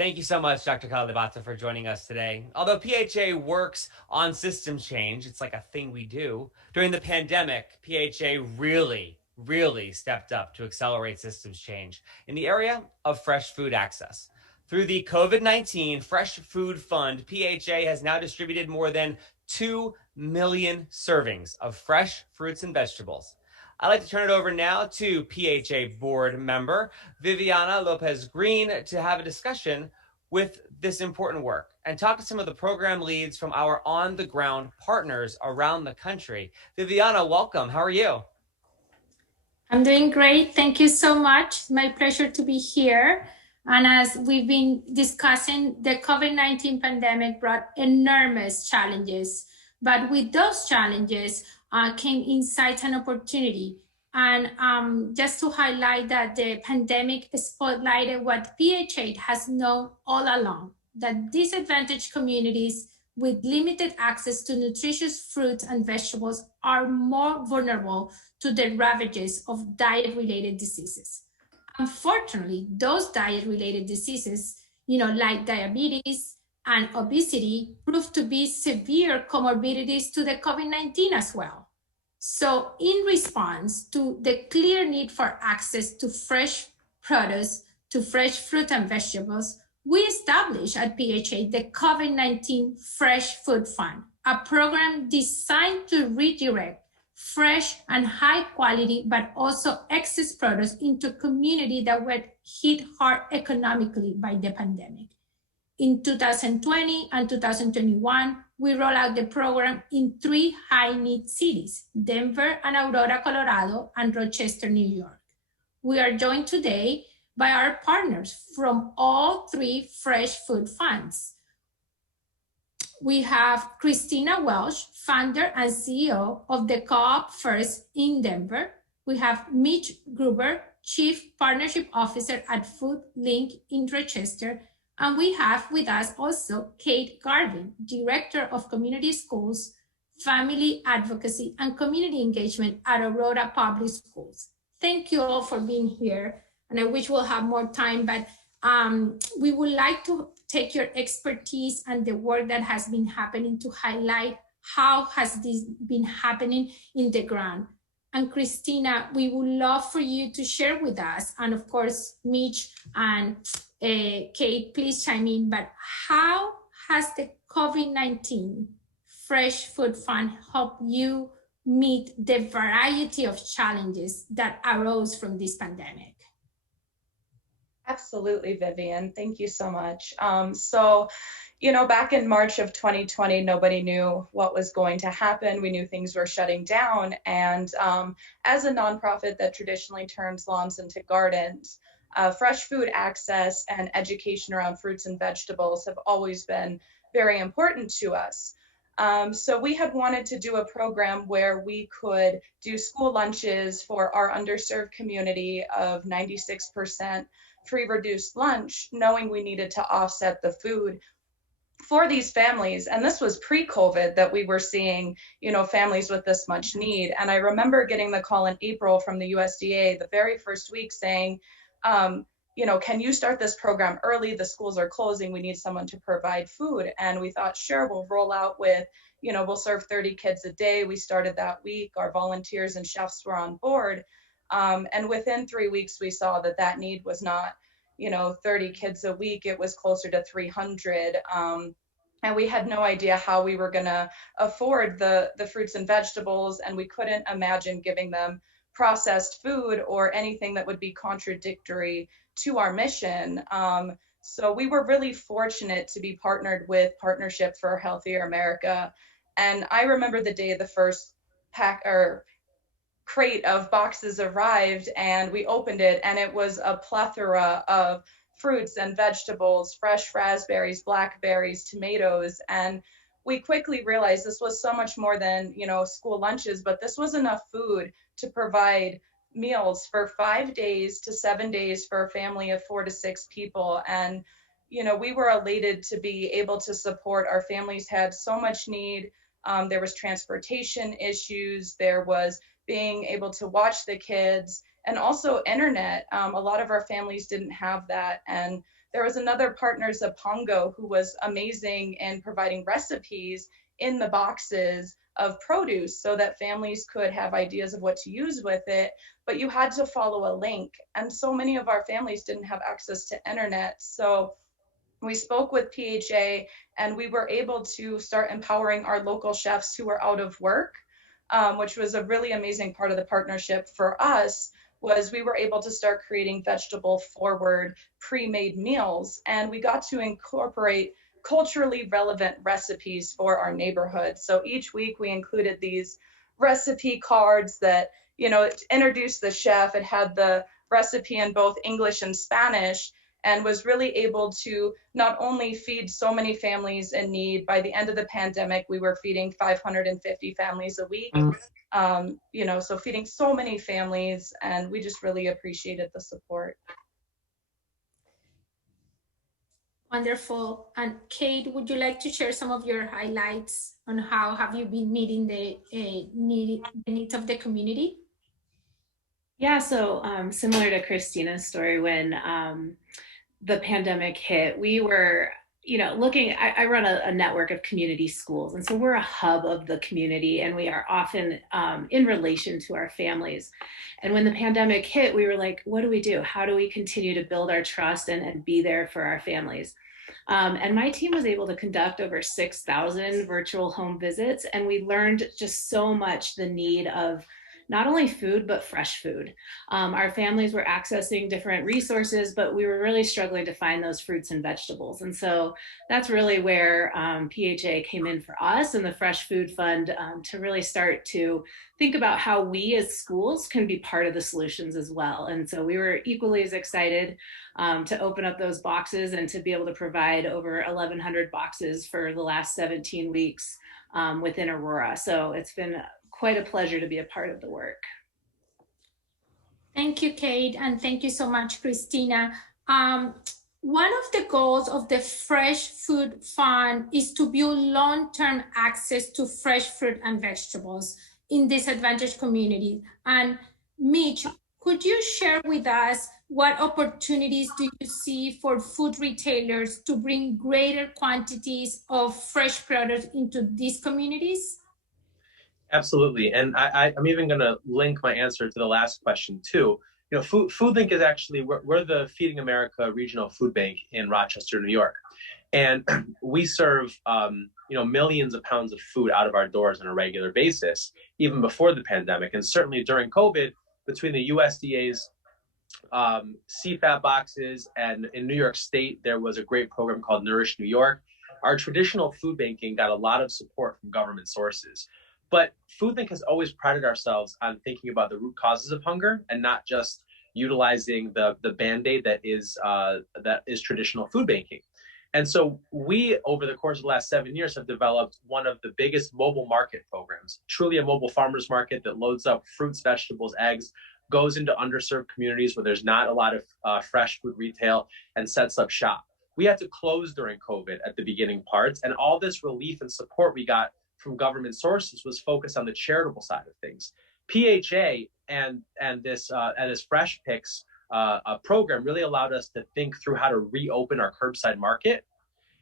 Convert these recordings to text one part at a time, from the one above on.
Thank you so much, Dr. Caldebatta, for joining us today. Although PHA works on systems change, it's like a thing we do. During the pandemic, PHA really stepped up to accelerate systems change in the area of fresh food access. Through the COVID-19 Fresh Food Fund, PHA has now distributed more than 2 million servings of fresh fruits and vegetables. I'd like to turn it over now to PHA board member Viviana Lopez Green to have a discussion with this important work and talk to some of the program leads from our on-the-ground partners around the country. Viviana, welcome. How are you? I'm doing great. Thank you so much. It's my pleasure to be here. And as we've been discussing, the COVID-19 pandemic brought enormous challenges. But with those challenges came insights and opportunity. And just to highlight that the pandemic spotlighted what PHA has known all along, that disadvantaged communities with limited access to nutritious fruits and vegetables are more vulnerable to the ravages of diet-related diseases. Unfortunately, those diet-related diseases, like diabetes and obesity, prove to be severe comorbidities to the COVID-19 as well. So in response to the clear need for access to fresh produce, to fresh fruit and vegetables, we established at PHA the COVID-19 Fresh Food Fund, a program designed to redirect fresh and high quality, but also excess produce into communities that were hit hard economically by the pandemic. In 2020 and 2021, we rolled out the program in 3 high-need cities, Denver and Aurora, Colorado, and Rochester, New York. We are joined today by our partners from all 3 fresh food funds. We have Kristina Welch, founder and CEO of the Co-op First in Denver. We have Mitch Gruber, Chief Partnership Officer at Foodlink in Rochester. And we have with us also Kate Garvin, Director of Community Schools, Family Advocacy, and Community Engagement at Aurora Public Schools. Thank you all for being here. And I wish we'll have more time, but we would like to take your expertise and the work that has been happening to highlight how has this been happening in the ground. And Kristina, we would love for you to share with us, and of course, Mitch and Kate, please chime in, but how has the COVID-19 Fresh Food Fund helped you meet the variety of challenges that arose from this pandemic? Absolutely, Vivian. Thank you so much. Back in March of 2020, nobody knew what was going to happen. We knew things were shutting down. And as a nonprofit that traditionally turns lawns into gardens, fresh food access and education around fruits and vegetables have always been very important to us. So we had wanted to do a program where we could do school lunches for our underserved community of 96% free reduced lunch, knowing we needed to offset the food for these families. And this was pre-COVID that we were seeing, families with this much need. And I remember getting the call in April from the USDA the very first week saying, can you start this program early? The schools are closing. We need someone to provide food. And we thought, sure, we'll roll out with, we'll serve 30 kids a day. We started that week. Our volunteers and chefs were on board. And within 3 weeks, we saw that need was not, 30 kids a week. It was closer to 300. And we had no idea how we were going to afford the fruits and vegetables. And we couldn't imagine giving them processed food or anything that would be contradictory to our mission. So we were really fortunate to be partnered with Partnership for a Healthier America. And I remember the day the first crate of boxes arrived and we opened it, and it was a plethora of fruits and vegetables, fresh raspberries, blackberries, tomatoes. And we quickly realized this was so much more than, school lunches, but this was enough food to provide meals for 5 days to 7 days for a family of 4 to 6 people. And, we were elated to be able to support. Our families had so much need. There was transportation issues. There was being able to watch the kids, and also internet. A lot of our families didn't have that. And there was another partner, Zapongo, who was amazing in providing recipes in the boxes of produce so that families could have ideas of what to use with it, but you had to follow a link. And so many of our families didn't have access to internet. So we spoke with PHA and we were able to start empowering our local chefs who were out of work, which was a really amazing part of the partnership for us. Was we were able to start creating vegetable forward pre-made meals, and we got to incorporate culturally relevant recipes for our neighborhood. So each week we included these recipe cards that, introduced the chef. It had the recipe in both English and Spanish, and was really able to not only feed so many families in need. By the end of the pandemic, we were feeding 550 families a week. So feeding so many families, and we just really appreciated the support. Wonderful. And Kate, would you like to share some of your highlights on how have you been meeting the needs of the community? Yeah, so similar to Kristina's story, when the pandemic hit, we were, looking, I run a network of community schools. And so we're a hub of the community, and we are often in relation to our families. And when the pandemic hit, we were like, what do we do? How do we continue to build our trust and be there for our families? And my team was able to conduct over 6,000 virtual home visits. And we learned just so much the need of not only food, but fresh food. Our families were accessing different resources, but we were really struggling to find those fruits and vegetables. And so that's really where PHA came in for us and the Fresh Food Fund to really start to think about how we as schools can be part of the solutions as well. And so we were equally as excited to open up those boxes and to be able to provide over 1,100 boxes for the last 17 weeks within Aurora. So it's been quite a pleasure to be a part of the work. Thank you, Kate, and thank you so much, Kristina. One of the goals of the Fresh Food Fund is to build long-term access to fresh fruit and vegetables in disadvantaged communities. And Mitch, could you share with us what opportunities do you see for food retailers to bring greater quantities of fresh produce into these communities? Absolutely. And I'm even going to link my answer to the last question too. Foodlink is actually, we're the Feeding America Regional Food Bank in Rochester, New York. And we serve, millions of pounds of food out of our doors on a regular basis, even before the pandemic. And certainly during COVID, between the USDA's CFAP boxes, and in New York State, there was a great program called Nourish New York. Our traditional food banking got a lot of support from government sources. But Foodlink has always prided ourselves on thinking about the root causes of hunger and not just utilizing the Band-Aid that is traditional food banking. And so we, over the course of the last 7 years, have developed one of the biggest mobile market programs, truly a mobile farmers market that loads up fruits, vegetables, eggs, goes into underserved communities where there's not a lot of fresh food retail, and sets up shop. We had to close during COVID at the beginning parts, and all this relief and support we got from government sources was focused on the charitable side of things. PHA and this Fresh Picks program really allowed us to think through how to reopen our curbside market.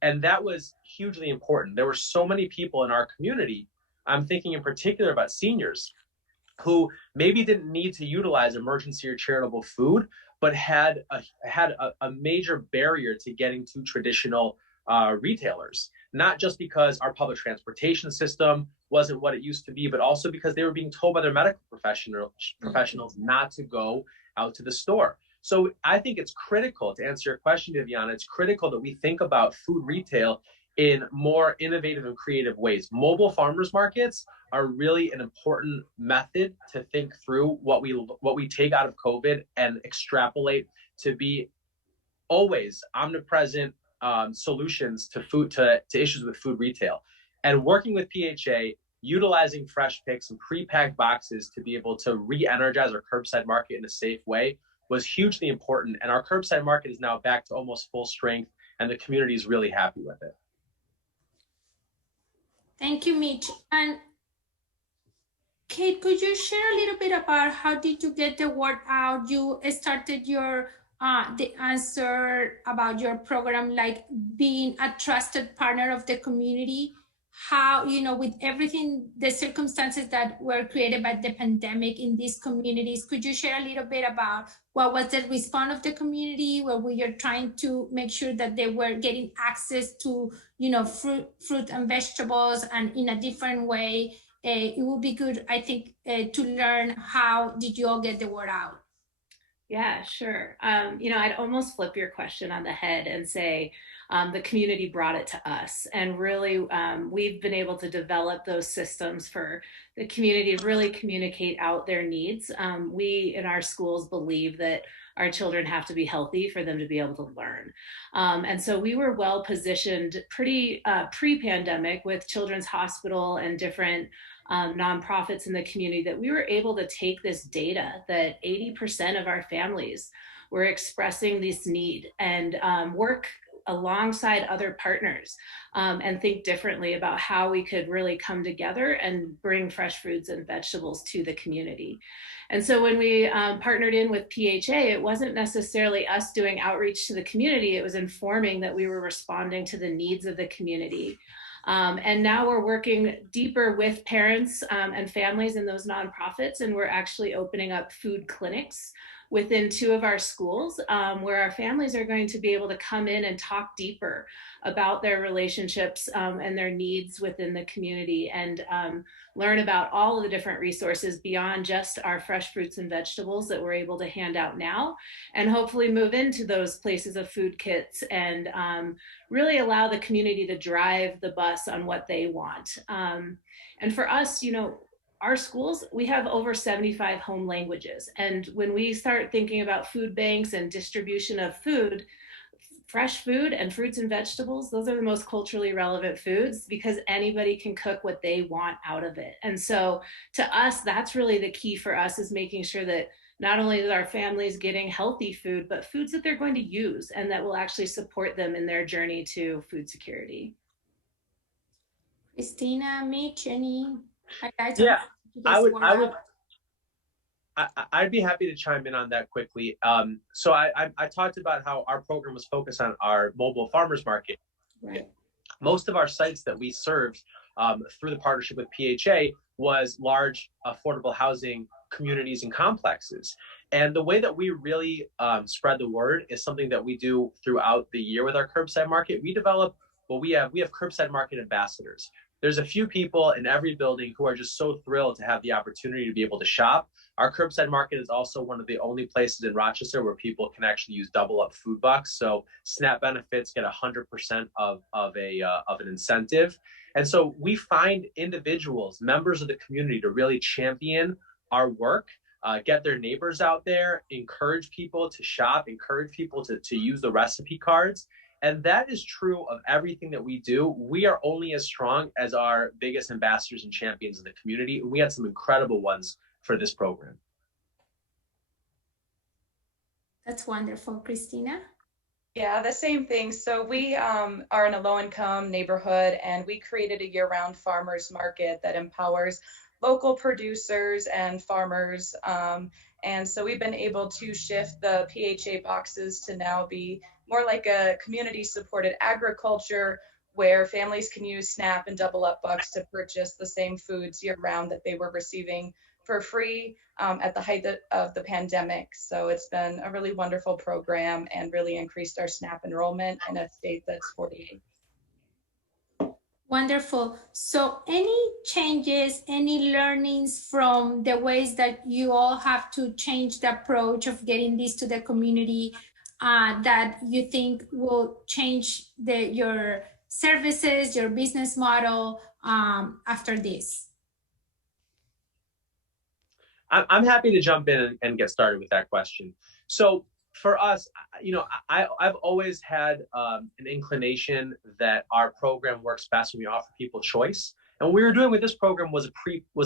And that was hugely important. There were so many people in our community, I'm thinking in particular about seniors, who maybe didn't need to utilize emergency or charitable food, but had a major barrier to getting to traditional retailers. Not just because our public transportation system wasn't what it used to be, but also because they were being told by their medical professionals not to go out to the store. So I think it's critical, to answer your question, Viviana, it's critical that we think about food retail in more innovative and creative ways. Mobile farmers markets are really an important method to think through what we take out of COVID and extrapolate to be always omnipresent solutions to issues with food retail. And working with PHA, utilizing Fresh Picks and pre-packed boxes to be able to re-energize our curbside market in a safe way was hugely important. And our curbside market is now back to almost full strength, and the community is really happy with it. Thank you, Mitch. And Kate, could you share a little bit about how did you get the word out? You started your the answer about your program, like being a trusted partner of the community. How, you know, with everything, the circumstances that were created by the pandemic in these communities, could you share a little bit about what was the response of the community, where we are trying to make sure that they were getting access to, you know, fruit and vegetables and in a different way? It would be good, I think, to learn how did you all get the word out. Yeah, sure. You know, I'd almost flip your question on the head and say the community brought it to us. And really, we've been able to develop those systems for the community to really communicate out their needs. We in our schools believe that our children have to be healthy for them to be able to learn. And so we were well positioned pretty pre-pandemic with Children's Hospital and different nonprofits in the community, that we were able to take this data that 80% of our families were expressing this need and work alongside other partners and think differently about how we could really come together and bring fresh fruits and vegetables to the community. And so when we partnered in with PHA, it wasn't necessarily us doing outreach to the community, it was informing that we were responding to the needs of the community. And now we're working deeper with parents and families in those nonprofits, and we're actually opening up food clinics within 2 of our schools where our families are going to be able to come in and talk deeper about their relationships and their needs within the community, and learn about all of the different resources beyond just our fresh fruits and vegetables that we're able to hand out now, and hopefully move into those places of food kits and really allow the community to drive the bus on what they want. And for us, you know, our schools, we have over 75 home languages. And when we start thinking about food banks and distribution of food, fresh food and fruits and vegetables, those are the most culturally relevant foods because anybody can cook what they want out of it. And so to us, that's really the key for us, is making sure that not only is our families getting healthy food, but foods that they're going to use and that will actually support them in their journey to food security. Kristina, Mitch, any highlights? Yeah, I'd be happy to chime in on that quickly. So I talked about how our program was focused on our mobile farmers market. Right. Most of our sites that we served through the partnership with PHA was large affordable housing communities and complexes. And the way that we really spread the word is something that we do throughout the year with our curbside market. We develop, well, we have curbside market ambassadors. There's a few people in every building who are just so thrilled to have the opportunity to be able to shop. Our curbside market is also one of the only places in Rochester where people can actually use double up food bucks. So SNAP benefits get 100% of an incentive. And so we find individuals, members of the community, to really champion our work, get their neighbors out there, encourage people to shop, encourage people to use the recipe cards. And that is true of everything that we do. We are only as strong as our biggest ambassadors and champions in the community. We had some incredible ones for this program. That's wonderful. Kristina? Yeah, the same thing. So we are in a low-income neighborhood, and we created a year-round farmers market that empowers local producers and farmers. And so we've been able to shift the PHA boxes to now be more like a community-supported agriculture, where families can use SNAP and double up bucks to purchase the same foods year-round that they were receiving for free at the height of the pandemic. So it's been a really wonderful program and really increased our SNAP enrollment in a state that's 48. Wonderful. So any changes, any learnings from the ways that you all have to change the approach of getting this to the community that you think will change your services, your business model after this? I'm happy to jump in and get started with that question. So for us, you know, I've always had an inclination that our program works best when we offer people choice. And what we were doing with this program was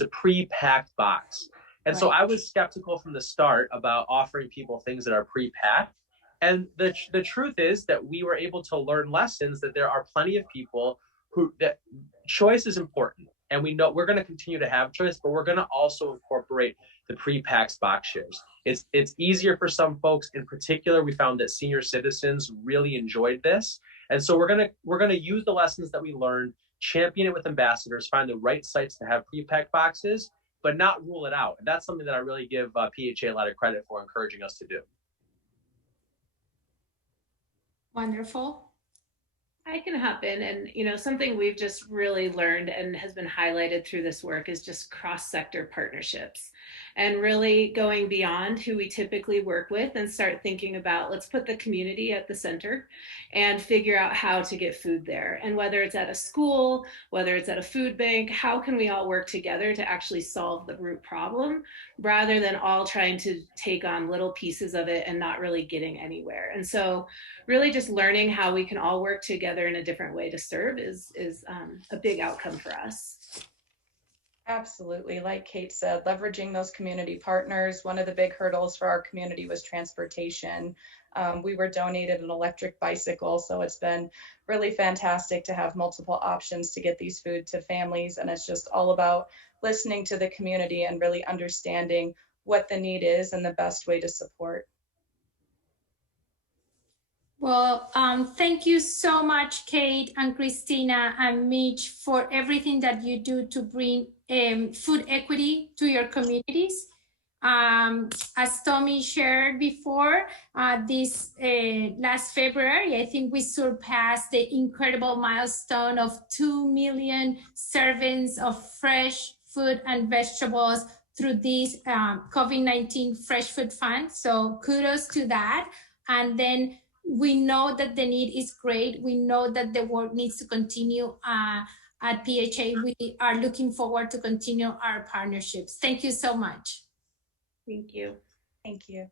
a pre-packed box. And so I was skeptical from the start about offering people things that are pre-packed. And the truth is that we were able to learn lessons that there are plenty of people that choice is important. And we know we're going to continue to have choice, but we're going to also incorporate the pre-packed box shares. It's easier for some folks. In particular, we found that senior citizens really enjoyed this. And so we're gonna use the lessons that we learned, champion it with ambassadors, find the right sites to have pre-packed boxes, but not rule it out. And that's something that I really give PHA a lot of credit for encouraging us to do. Wonderful. I can hop in, and something we've just really learned and has been highlighted through this work is just cross-sector partnerships, and really going beyond who we typically work with and start thinking about, let's put the community at the center and figure out how to get food there. And whether it's at a school, whether it's at a food bank, how can we all work together to actually solve the root problem rather than all trying to take on little pieces of it and not really getting anywhere. And so really just learning how we can all work together in a different way to serve is a big outcome for us. Absolutely. Like Kate said, leveraging those community partners. One of the big hurdles for our community was transportation. We were donated an electric bicycle, so it's been really fantastic to have multiple options to get these food to families. And it's just all about listening to the community and really understanding what the need is and the best way to support. Well, thank you so much, Kate and Kristina and Mitch, for everything that you do to bring food equity to your communities. As Tommy shared before, this last February, I think we surpassed the incredible milestone of 2 million servings of fresh food and vegetables through this COVID-19 Fresh Food Fund. So kudos to that. And then we know that the need is great. We know that the work needs to continue at PHA. We are looking forward to continue our partnerships. Thank you so much. Thank you. Thank you.